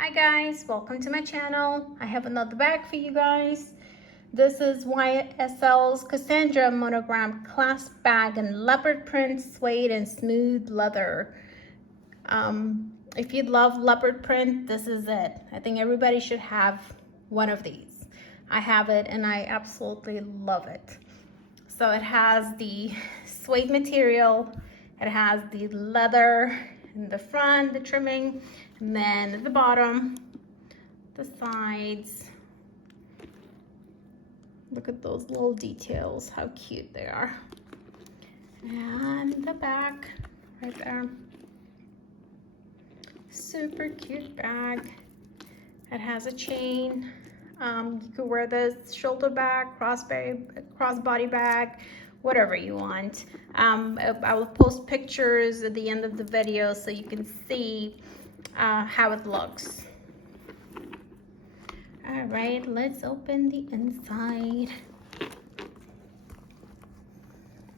Hi guys, welcome to my channel. I have another bag for you guys. This is YSL's Cassandra monogram clasp bag in leopard print, suede, and smooth leather. If you love leopard print, this is it. I think everybody should have one of these. I have it and I absolutely love it. So it has the suede material, it has the leather in the front, the trimming, and then at the bottom, the sides. Look at those little details, how cute they are. And the back, right there. Super cute bag. It has a chain. You could wear this shoulder bag, crossbody bag, whatever you want. I will post pictures at the end of the video so you can see how it looks. All right, let's open the inside.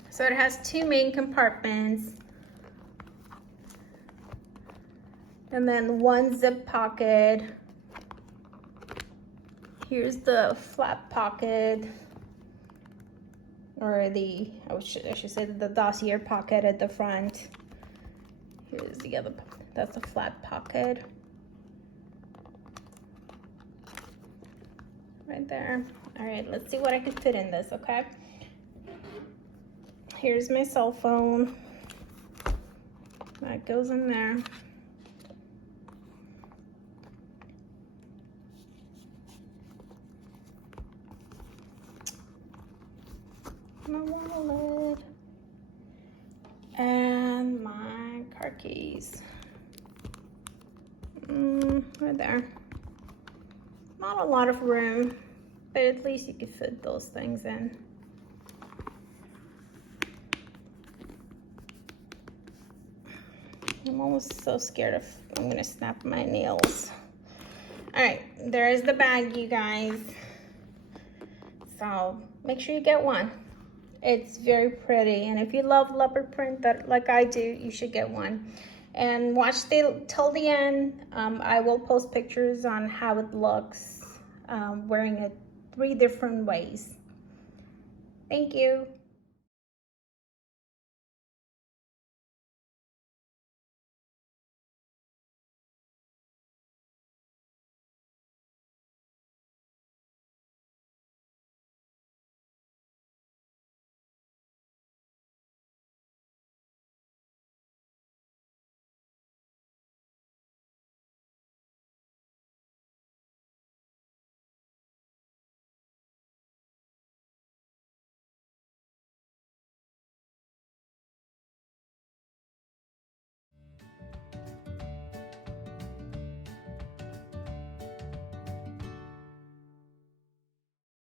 So it has two main compartments and then one zip pocket. Here's the flap pocket, or I should say the dossier pocket at the front. Here's the other, that's the flat pocket. Right there. All right, let's see what I can fit in this, okay? Here's my cell phone. That goes in there. My wallet and my car keys. Right there. Not a lot of room, but at least you could fit those things in. I'm almost so scared I'm gonna snap my nails. All right, there is the bag, you guys. So make sure you get one. It's very pretty, and if you love leopard print like I do, you should get one. And watch till the end. I will post pictures on how it looks wearing it 3 different ways. Thank you.